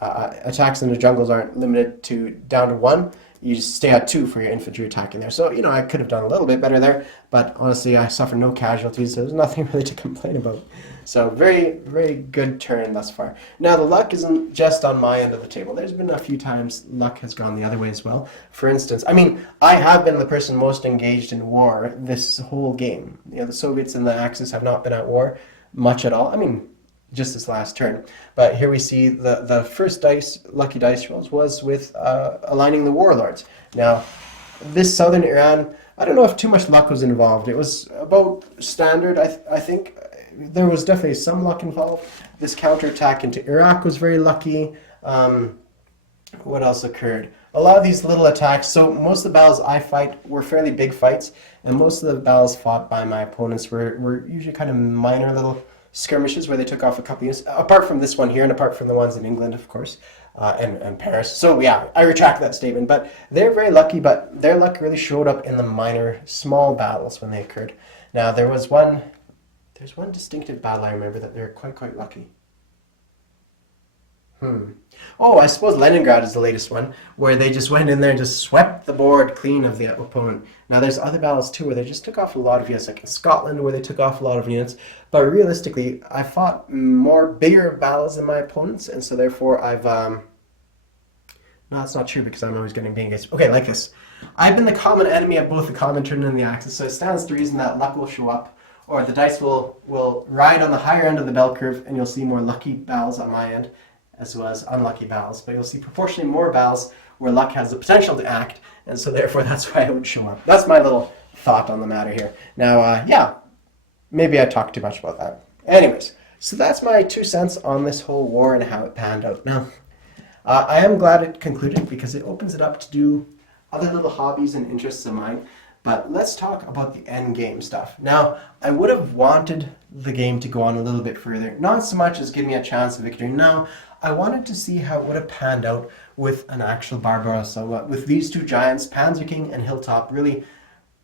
Attacks in the jungles aren't limited down to 1. You just stay at 2 for your infantry attack in there. So, you know, I could have done a little bit better there, but honestly, I suffered no casualties, so there's nothing really to complain about. So, very, very good turn thus far. Now, the luck isn't just on my end of the table. There's been a few times luck has gone the other way as well. For instance, I mean, I have been the person most engaged in war this whole game. You know, the Soviets and the Axis have not been at war much at all. I mean, just this last turn. But here we see the first lucky dice rolls was with aligning the warlords. Now, this southern Iran, I don't know if too much luck was involved. It was about standard, I think. There was definitely some luck involved. This counterattack into Iraq was very lucky. What else occurred? A lot of these little attacks. So most of the battles I fight were fairly big fights, and most of the battles fought by my opponents were usually kind of minor little skirmishes where they took off a couple units, apart from this one here and apart from the ones in England, of course, and Paris. So yeah, I retract that statement. But they're very lucky, but their luck really showed up in the minor, small battles when they occurred. Now, there's one distinctive battle I remember that they're quite lucky. Oh, I suppose Leningrad is the latest one, where they just went in there and just swept the board clean of the opponent. Now, there's other battles too where they just took off a lot of units, like in Scotland, where they took off a lot of units. But realistically, I fought more bigger battles than my opponents, and so therefore no, that's not true because I'm always getting being against. Okay, like this. I've been the common enemy at both the common turn and the axis, so it stands to reason that luck will show up, or the dice will ride on the higher end of the bell curve, and you'll see more lucky battles on my end, as well as unlucky battles. But you'll see proportionally more battles where luck has the potential to act, and so therefore that's why it would show up. That's my little thought on the matter here. Now, yeah, maybe I talked too much about that. Anyways, so that's my 2 cents on this whole war and how it panned out. Now, I am glad it concluded because it opens it up to do other little hobbies and interests of mine. But let's talk about the end game stuff. Now, I would have wanted the game to go on a little bit further, not so much as give me a chance of victory. No, I wanted to see how it would have panned out with an actual Barbarossa, with these two giants, Panzer King and Hilltop, really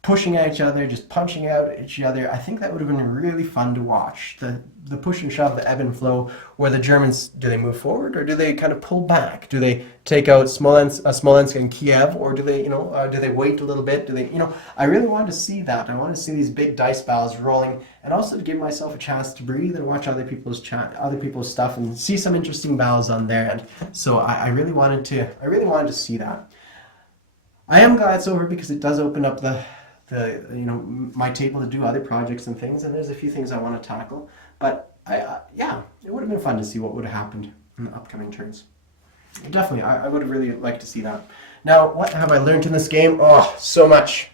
pushing at each other, just punching out at each other. I think that would have been really fun to watch. The push and shove, the ebb and flow, where the Germans, do they move forward or do they kind of pull back? Do they take out Smolensk and Kiev, or do they, do they wait a little bit? Do they, I really wanted to see that. I wanted to see these big dice battles rolling, and also to give myself a chance to breathe and watch other people's stuff and see some interesting battles on their end. So I really wanted to see that. I am glad it's over because it does open up my table to do other projects and things, and there's a few things I want to tackle. But yeah, it would have been fun to see what would have happened in the upcoming turns. Definitely, I would have really liked to see that. Now, what have I learned in this game? Oh, so much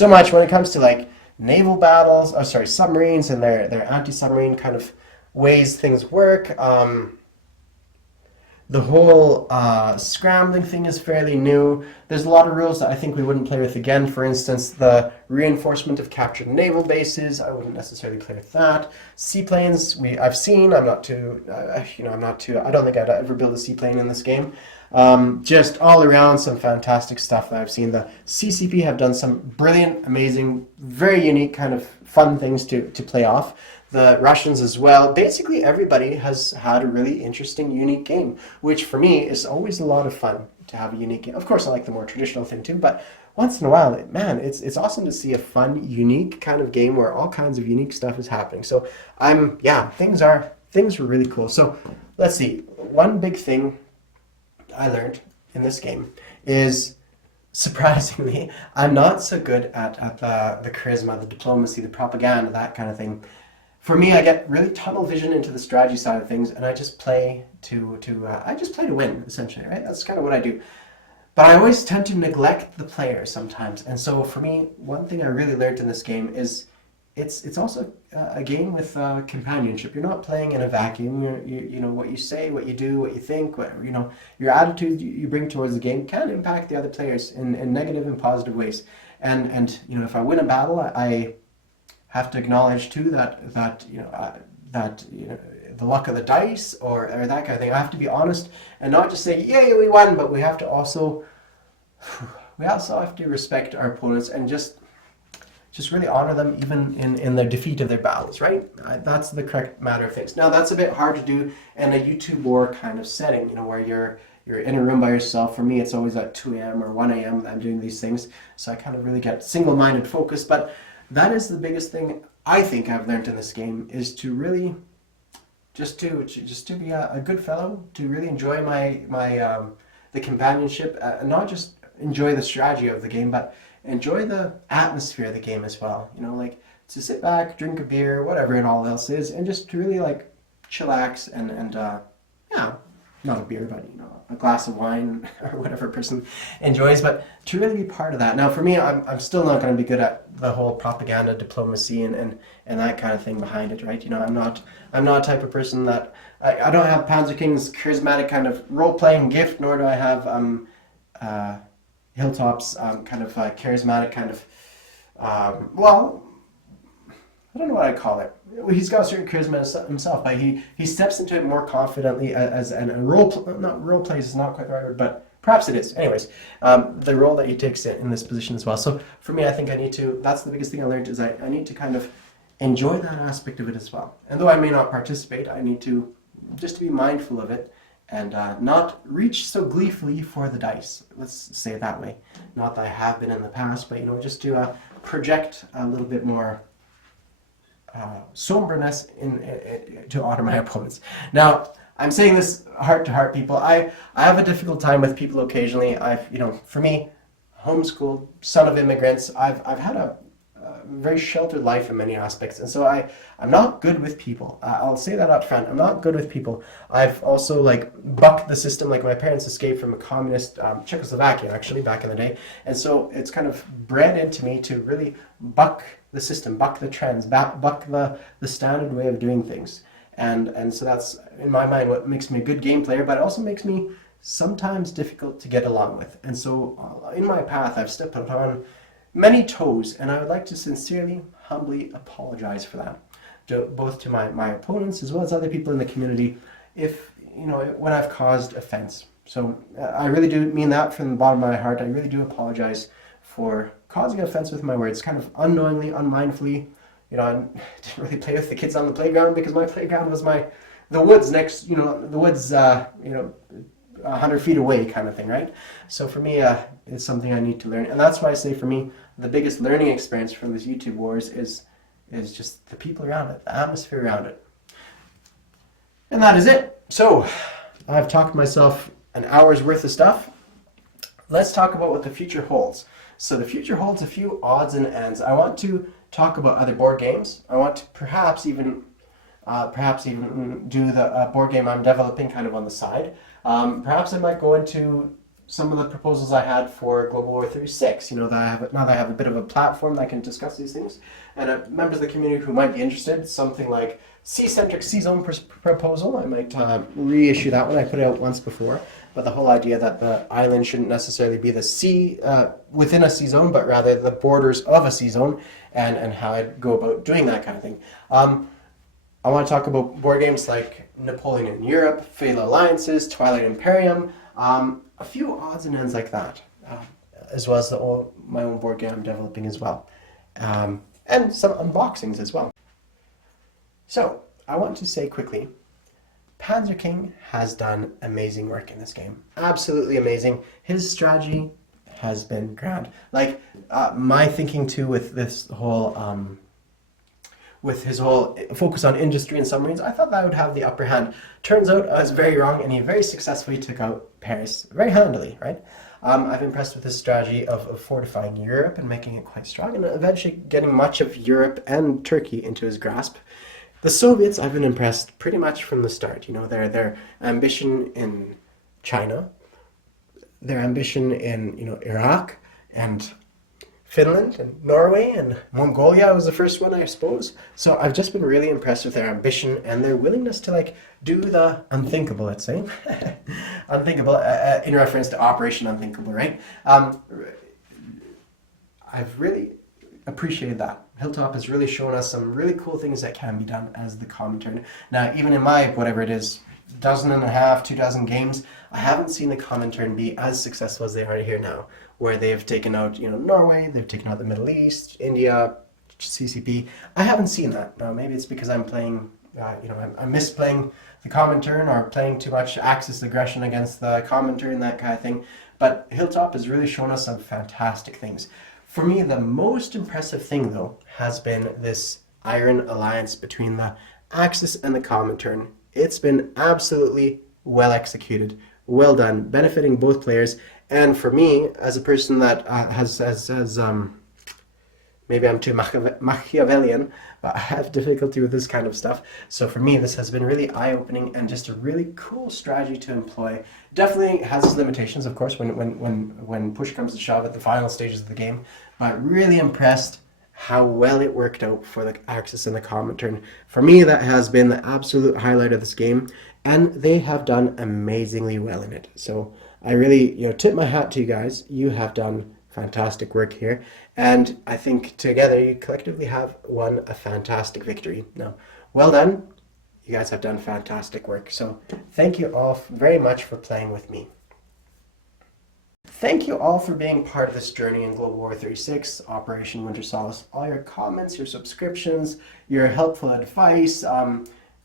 when it comes to like naval battles. Oh, sorry, submarines and their anti-submarine kind of ways things work. The whole scrambling thing is fairly new. There's a lot of rules that I think we wouldn't play with again. For instance, the reinforcement of captured naval bases. I wouldn't necessarily play with that. Seaplanes, I've seen. I'm not too. I don't think I'd ever build a seaplane in this game. Just all around some fantastic stuff that I've seen. The CCP have done some brilliant, amazing, very unique kind of fun things to play off. The Russians as well. Basically, everybody has had a really interesting, unique game, which for me is always a lot of fun to have a unique game. Of course, I like the more traditional thing too, but once in a while, it's awesome to see a fun, unique kind of game where all kinds of unique stuff is happening. So things were really cool. So let's see. One big thing I learned in this game is, surprisingly, I'm not so good at the charisma, the diplomacy, the propaganda, that kind of thing. For me, I get really tunnel vision into the strategy side of things, and I just play to win, essentially, right? That's kind of what I do. But I always tend to neglect the player sometimes, and so for me, one thing I really learned in this game is it's also a game with companionship. You're not playing in a vacuum. You know what you say, what you do, what you think, your attitude you bring towards the game can impact the other players in negative and positive ways. And if I win a battle, I have to acknowledge too that the luck of the dice or that kind of thing. I have to be honest and not just say, yeah, we won, but we have to also have to respect our opponents and just really honor them even in their defeat of their battles, right? That's the correct matter of things. Now, that's a bit hard to do in a YouTube war kind of setting, where you're in a room by yourself. For me, it's always at 2 a.m. or 1 a.m. that I'm doing these things, so I kind of really get single-minded focus. But that is the biggest thing I think I've learned in this game, is to really just to be a good fellow, to really enjoy the companionship, and not just enjoy the strategy of the game, but enjoy the atmosphere of the game as well. Like to sit back, drink a beer, whatever it all else is, and just to really like chillax and not a beer, but a glass of wine or whatever a person enjoys, but to really be part of that. Now, for me, I'm still not going to be good at the whole propaganda, diplomacy, and that kind of thing behind it, right? I'm not a type of person that I don't have Panzer King's charismatic kind of role-playing gift, nor do I have Hilltop's kind of charismatic kind of I don't know what I'd call it. He's got a certain charisma himself, but he steps into it more confidently not role plays is not quite the right word, but perhaps it is. Anyways, the role that he takes in this position as well. So for me, I think that's the biggest thing I learned, is I need to kind of enjoy that aspect of it as well. And though I may not participate, I need to just to be mindful of it and not reach so gleefully for the dice. Let's say it that way. Not that I have been in the past, but just to project a little bit more somberness to honor my opponents. Now, I'm saying this heart to heart, people. I have a difficult time with people occasionally. For me, homeschooled, son of immigrants, I've had a very sheltered life in many aspects, and so I'm not good with people. I'll say that up front. I'm not good with people. I've also bucked the system. Like, my parents escaped from a communist Czechoslovakia, actually, back in the day, and so it's kind of bred into me to really buck the system, buck the trends, buck the standard way of doing things, and so that's, in my mind, what makes me a good game player, but it also makes me sometimes difficult to get along with. And so in my path, I've stepped on many toes, and I would like to sincerely, humbly apologize for that, both to my opponents as well as other people in the community, if when I've caused offense. So I really do mean that from the bottom of my heart. I really do apologize for causing offense with my words, kind of unknowingly, unmindfully. I didn't really play with the kids on the playground, because my playground was the woods next, the woods, 100 feet away, kind of thing, right? So for me, it's something I need to learn, and that's why I say, for me, the biggest learning experience from this YouTube wars is just the people around it, the atmosphere around it. And that is it. So I've talked myself an hour's worth of stuff. Let's talk about what the future holds. So the future holds a few odds and ends. I want to talk about other board games. I want to perhaps even do the board game I'm developing kind of on the side. Perhaps I might go into some of the proposals I had for Global War 36. Now that I have a bit of a platform that I can discuss these things, and members of the community who might be interested, something like sea-centric C-zone proposal. I might reissue that one. I put it out once before, but the whole idea that the island shouldn't necessarily be the sea within a C-zone, but rather the borders of a C-zone, and how I'd go about doing that kind of thing. I want to talk about board games like Napoleon in Europe, Fatal Alliances, Twilight Imperium, a few odds and ends like that, as well as my own board game I'm developing as well, and some unboxings as well. So, I want to say quickly, Panzer King has done amazing work in this game. Absolutely amazing. His strategy has been grand. My thinking too with this whole with his whole focus on industry and submarines, I thought that would have the upper hand. Turns out I was very wrong, and he very successfully took out Paris very handily, right? I've impressed with his strategy of fortifying Europe and making it quite strong, and eventually getting much of Europe and Turkey into his grasp. The Soviets, I've been impressed pretty much from the start. Their ambition in China, their ambition in Iraq, and Finland and Norway and Mongolia was the first one, I suppose. So I've just been really impressed with their ambition and their willingness to do the unthinkable, let's say. Unthinkable, in reference to Operation Unthinkable, right? I've really appreciated that. Hilltop has really shown us some really cool things that can be done as the Comintern. Now, even in my, whatever it is, 2 games, I haven't seen the Comintern be as successful as they are here now, where they've taken out, Norway, they've taken out the Middle East, India, CCP. I haven't seen that. Now, maybe it's because I'm playing, I'm misplaying the Comintern, or playing too much Axis aggression against the Comintern, that kind of thing. But Hilltop has really shown us some fantastic things. For me, the most impressive thing, though, has been this Iron Alliance between the Axis and the Comintern. It's been absolutely well executed, well done, benefiting both players. And for me, as a person that has maybe I'm too Machiavellian, but I have difficulty with this kind of stuff. So for me, this has been really eye-opening and just a really cool strategy to employ. Definitely has its limitations, of course, when push comes to shove at the final stages of the game. But really impressed how well it worked out for the Axis and the Comintern. For me, that has been the absolute highlight of this game, and they have done amazingly well in it. So I really, tip my hat to you guys. You have done fantastic work here, and I think together you collectively have won a fantastic victory. Now, well done. You guys have done fantastic work. So thank you all very much for playing with me. Thank you all for being part of this journey in Global War 36, Operation Winter Solace. All your comments, your subscriptions, your helpful advice,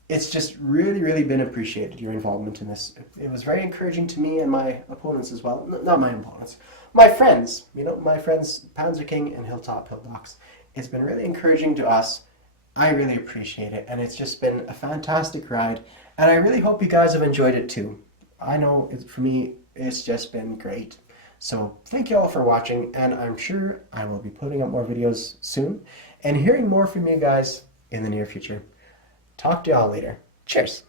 it's just really, really been appreciated, your involvement in this. It was very encouraging to me and my opponents as well. Not my opponents, my friends. You know, my friends Panzer King and Hilltop Hillbox. It's been really encouraging to us. I really appreciate it, and it's just been a fantastic ride. And I really hope you guys have enjoyed it too. I know for me, it's just been great. So thank you all for watching, and I'm sure I will be putting up more videos soon and hearing more from you guys in the near future. Talk to y'all later. Cheers.